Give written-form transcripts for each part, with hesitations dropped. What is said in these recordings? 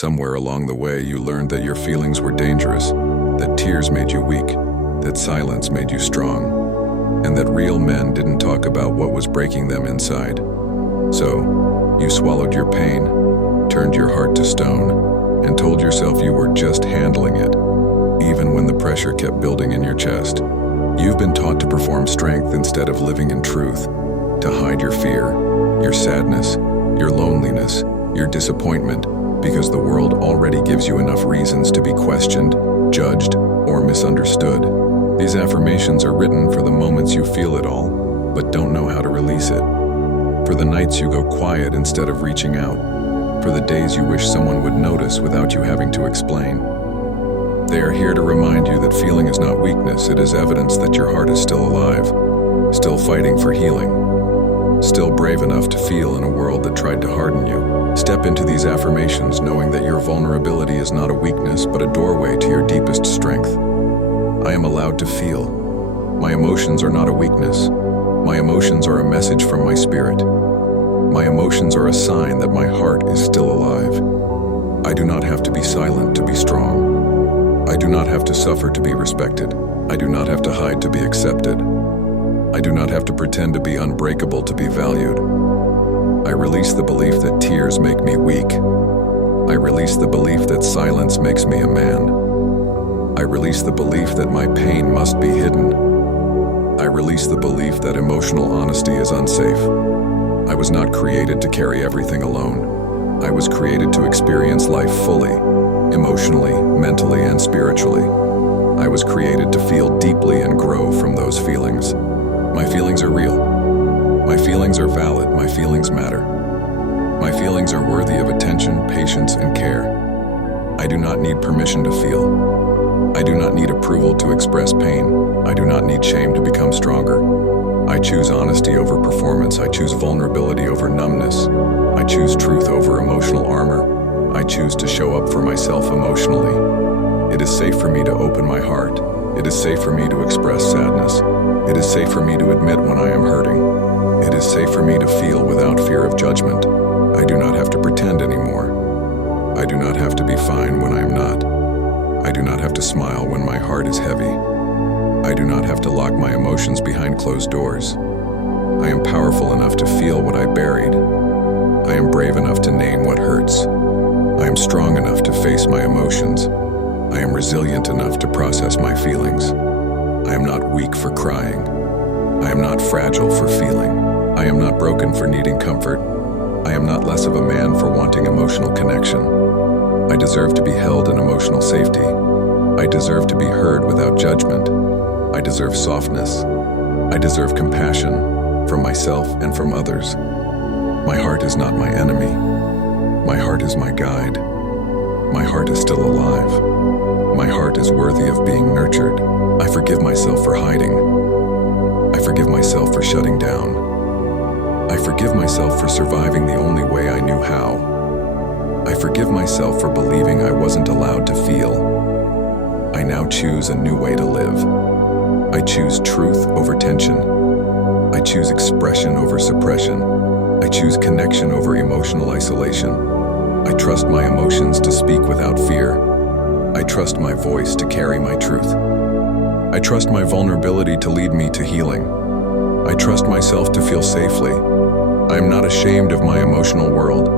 Somewhere along the way, you learned that your feelings were dangerous, that tears made you weak, that silence made you strong, and that real men didn't talk about what was breaking them inside. So, you swallowed your pain, turned your heart to stone, and told yourself you were just handling it, even when the pressure kept building in your chest. You've been taught to perform strength instead of living in truth, to hide your fear, your sadness, your loneliness, your disappointment, because the world already gives you enough reasons to be questioned, judged, or misunderstood. These affirmations are written for the moments you feel it all, but don't know how to release it. For the nights you go quiet instead of reaching out. For the days you wish someone would notice without you having to explain. They are here to remind you that feeling is not weakness, it is evidence that your heart is still alive, still fighting for healing, still brave enough to feel in a world that tried to harden you. Step into these affirmations knowing that your vulnerability is not a weakness but a doorway to your deepest strength. I am allowed to feel. My emotions are not a weakness. My emotions are a message from my spirit. My emotions are a sign that my heart is still alive. I do not have to be silent to be strong. I do not have to suffer to be respected. I do not have to hide to be accepted. I do not have to pretend to be unbreakable to be valued. I release the belief that tears make me weak. I release the belief that silence makes me a man. I release the belief that my pain must be hidden. I release the belief that emotional honesty is unsafe. I was not created to carry everything alone. I was created to experience life fully, emotionally, mentally, and spiritually. I was created to feel deeply and grow from those feelings. My feelings are real. My feelings are valid. My feelings matter. My feelings are worthy of attention, patience, and care. I do not need permission to feel. I do not need approval to express pain. I do not need shame to become stronger. I choose honesty over performance. I choose vulnerability over numbness. I choose truth over emotional armor. I choose to show up for myself emotionally. It is safe for me to open my heart. It is safe for me to express sadness. It is safe for me to admit when I am hurting. It is safe for me to feel without fear of judgment. I do not have to pretend anymore. I do not have to be fine when I am not. I do not have to smile when my heart is heavy. I do not have to lock my emotions behind closed doors. I am powerful enough to feel what I buried. I am brave enough to name what hurts. I am strong enough to face my emotions. I am resilient enough to process my feelings. I am not weak for crying. I am not fragile for feeling. I am not broken for needing comfort. I am not less of a man for wanting emotional connection. I deserve to be held in emotional safety. I deserve to be heard without judgment. I deserve softness. I deserve compassion from myself and from others. My heart is not my enemy. My heart is my guide. My heart is still alive. My heart is worthy of being nurtured. I forgive myself for hiding. I forgive myself for shutting down. I forgive myself for surviving the only way I knew how. I forgive myself for believing I wasn't allowed to feel. I now choose a new way to live. I choose truth over tension. I choose expression over suppression. I choose connection over emotional isolation. I trust my emotions to speak without fear. I trust my voice to carry my truth. I trust my vulnerability to lead me to healing. I trust myself to feel safely. I am not ashamed of my emotional world.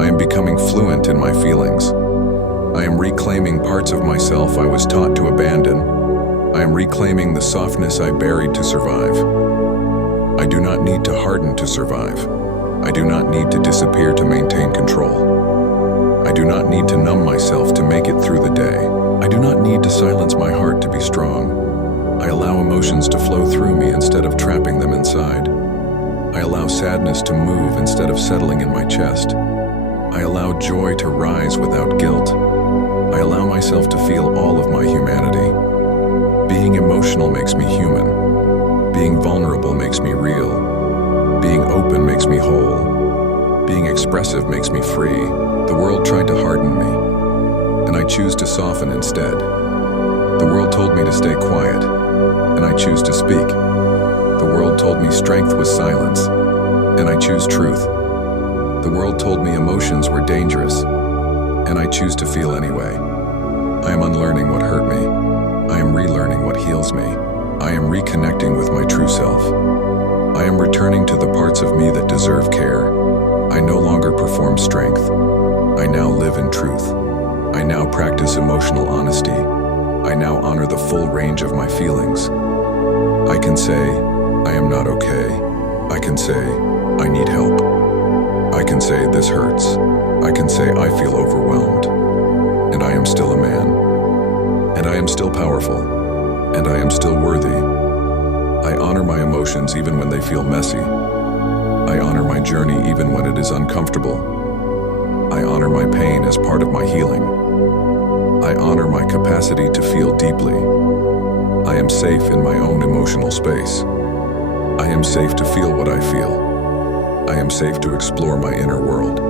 I am becoming fluent in my feelings. I am reclaiming parts of myself I was taught to abandon. I am reclaiming the softness I buried to survive. I do not need to harden to survive. I do not need to disappear to maintain control. I do not need to numb myself to make it through the day. I do not need to silence my heart to be strong. I allow emotions to flow through me instead of trapping them inside. I allow sadness to move instead of settling in my chest. I allow joy to rise without guilt. I allow myself to feel all of my humanity. Being emotional makes me human. Being vulnerable makes me real. Being open makes me whole. Being expressive makes me free. The world tried to harden me, and I choose to soften instead. The world told me to stay quiet, and I choose to speak. The world told me strength was silence, and I choose truth. The world told me emotions were dangerous, and I choose to feel anyway. I am unlearning what hurt me. I am relearning what heals me. I am reconnecting with my true self. I am returning to the parts of me that deserve care. I no longer perform strength. I now live in truth. I now practice emotional honesty. I now honor the full range of my feelings. I can say, I am not okay. I can say, I need help. I can say, this hurts. I can say, I feel overwhelmed. And I am still a man. And I am still powerful. And I am still worthy. I honor my emotions even when they feel messy. I honor my journey even when it is uncomfortable. I honor my pain as part of my healing. I honor my capacity to feel deeply. I am safe in my own emotional space. I am safe to feel what I feel. I am safe to explore my inner world.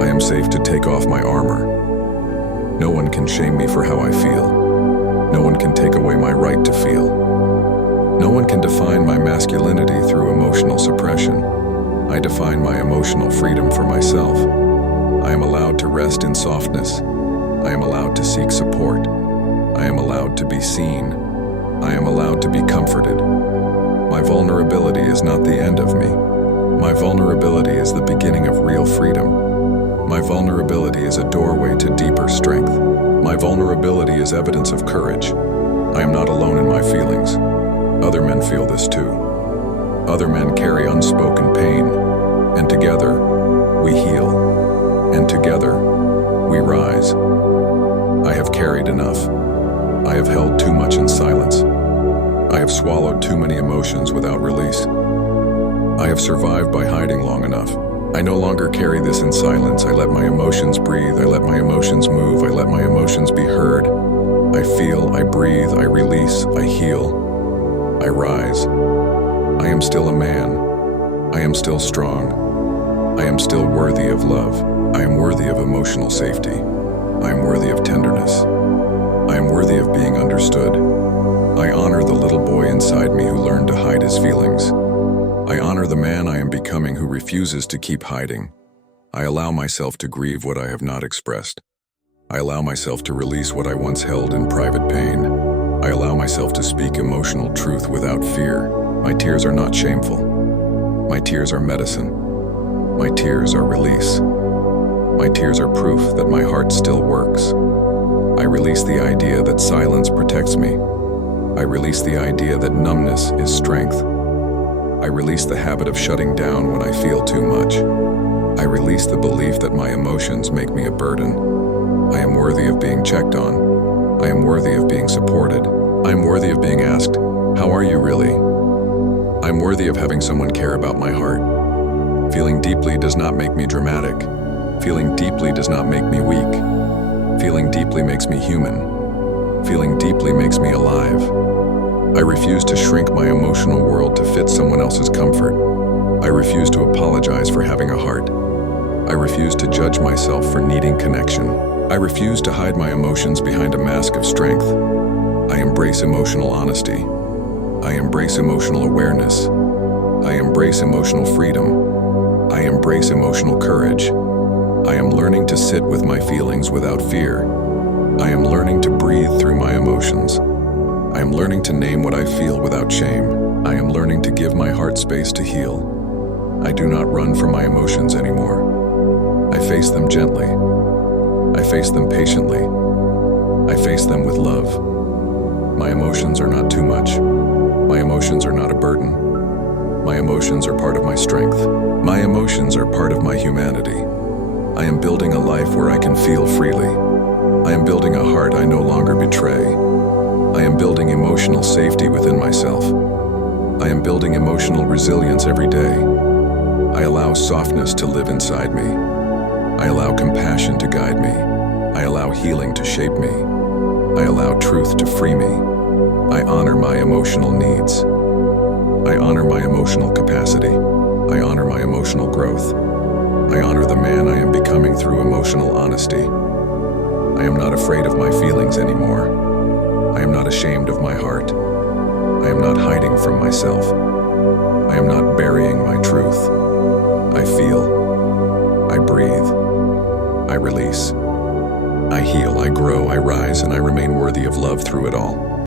I am safe to take off my armor. No one can shame me for how I feel. No one can take away my right to feel. No one can define my masculinity through emotional suppression. I define my emotional freedom for myself. I am allowed to rest in softness. I am allowed to seek support. I am allowed to be seen. I am allowed to be comforted. My vulnerability is not the end of me. My vulnerability is the beginning of real freedom. My vulnerability is a doorway to deeper strength. My vulnerability is evidence of courage. I am not alone in my feelings. Other men feel this too. Other men carry unspoken pain, and together, we heal. And together, we rise. I have carried enough. I have held too much in silence. I have swallowed too many emotions without release. I have survived by hiding long enough. I no longer carry this in silence. I let my emotions breathe. I let my emotions move. I let my emotions be heard. I feel, I breathe, I release, I heal. I rise. I am still a man. I am still strong. I am still worthy of love. I am worthy of emotional safety. I am worthy of tenderness. I am worthy of being understood. I honor the little boy inside me who learned to hide his feelings. I honor the man I am becoming who refuses to keep hiding. I allow myself to grieve what I have not expressed. I allow myself to release what I once held in private pain. I allow myself to speak emotional truth without fear. My tears are not shameful. My tears are medicine. My tears are release. My tears are proof that my heart still works. I release the idea that silence protects me. I release the idea that numbness is strength. I release the habit of shutting down when I feel too much. I release the belief that my emotions make me a burden. I am worthy of being checked on. I am worthy of being supported. I am worthy of being asked, how are you really? I am worthy of having someone care about my heart. Feeling deeply does not make me dramatic. Feeling deeply does not make me weak. Feeling deeply makes me human. Feeling deeply makes me alive. I refuse to shrink my emotional world to fit someone else's comfort. I refuse to apologize for having a heart. I refuse to judge myself for needing connection. I refuse to hide my emotions behind a mask of strength. I embrace emotional honesty. I embrace emotional awareness. I embrace emotional freedom. I embrace emotional courage. I am learning to sit with my feelings without fear. I am learning to breathe through my emotions. I am learning to name what I feel without shame. I am learning to give my heart space to heal. I do not run from my emotions anymore. I face them gently. I face them patiently. I face them with love. My emotions are not too much. My emotions are not a burden. My emotions are part of my strength. My emotions are part of my humanity. I am building a life where I can feel freely. I am building a heart I no longer betray. I am building emotional safety within myself. I am building emotional resilience every day. I allow softness to live inside me. I allow compassion to guide me. I allow healing to shape me. I allow truth to free me. I honor my emotional needs. I honor my emotional capacity. I honor my emotional growth. I honor the man I am becoming through emotional honesty. I am not afraid of my feelings anymore. I am not ashamed of my heart. I am not hiding from myself. I am not burying my truth. I feel. I breathe. I release. heal, I grow, I rise, and I remain worthy of love through it all.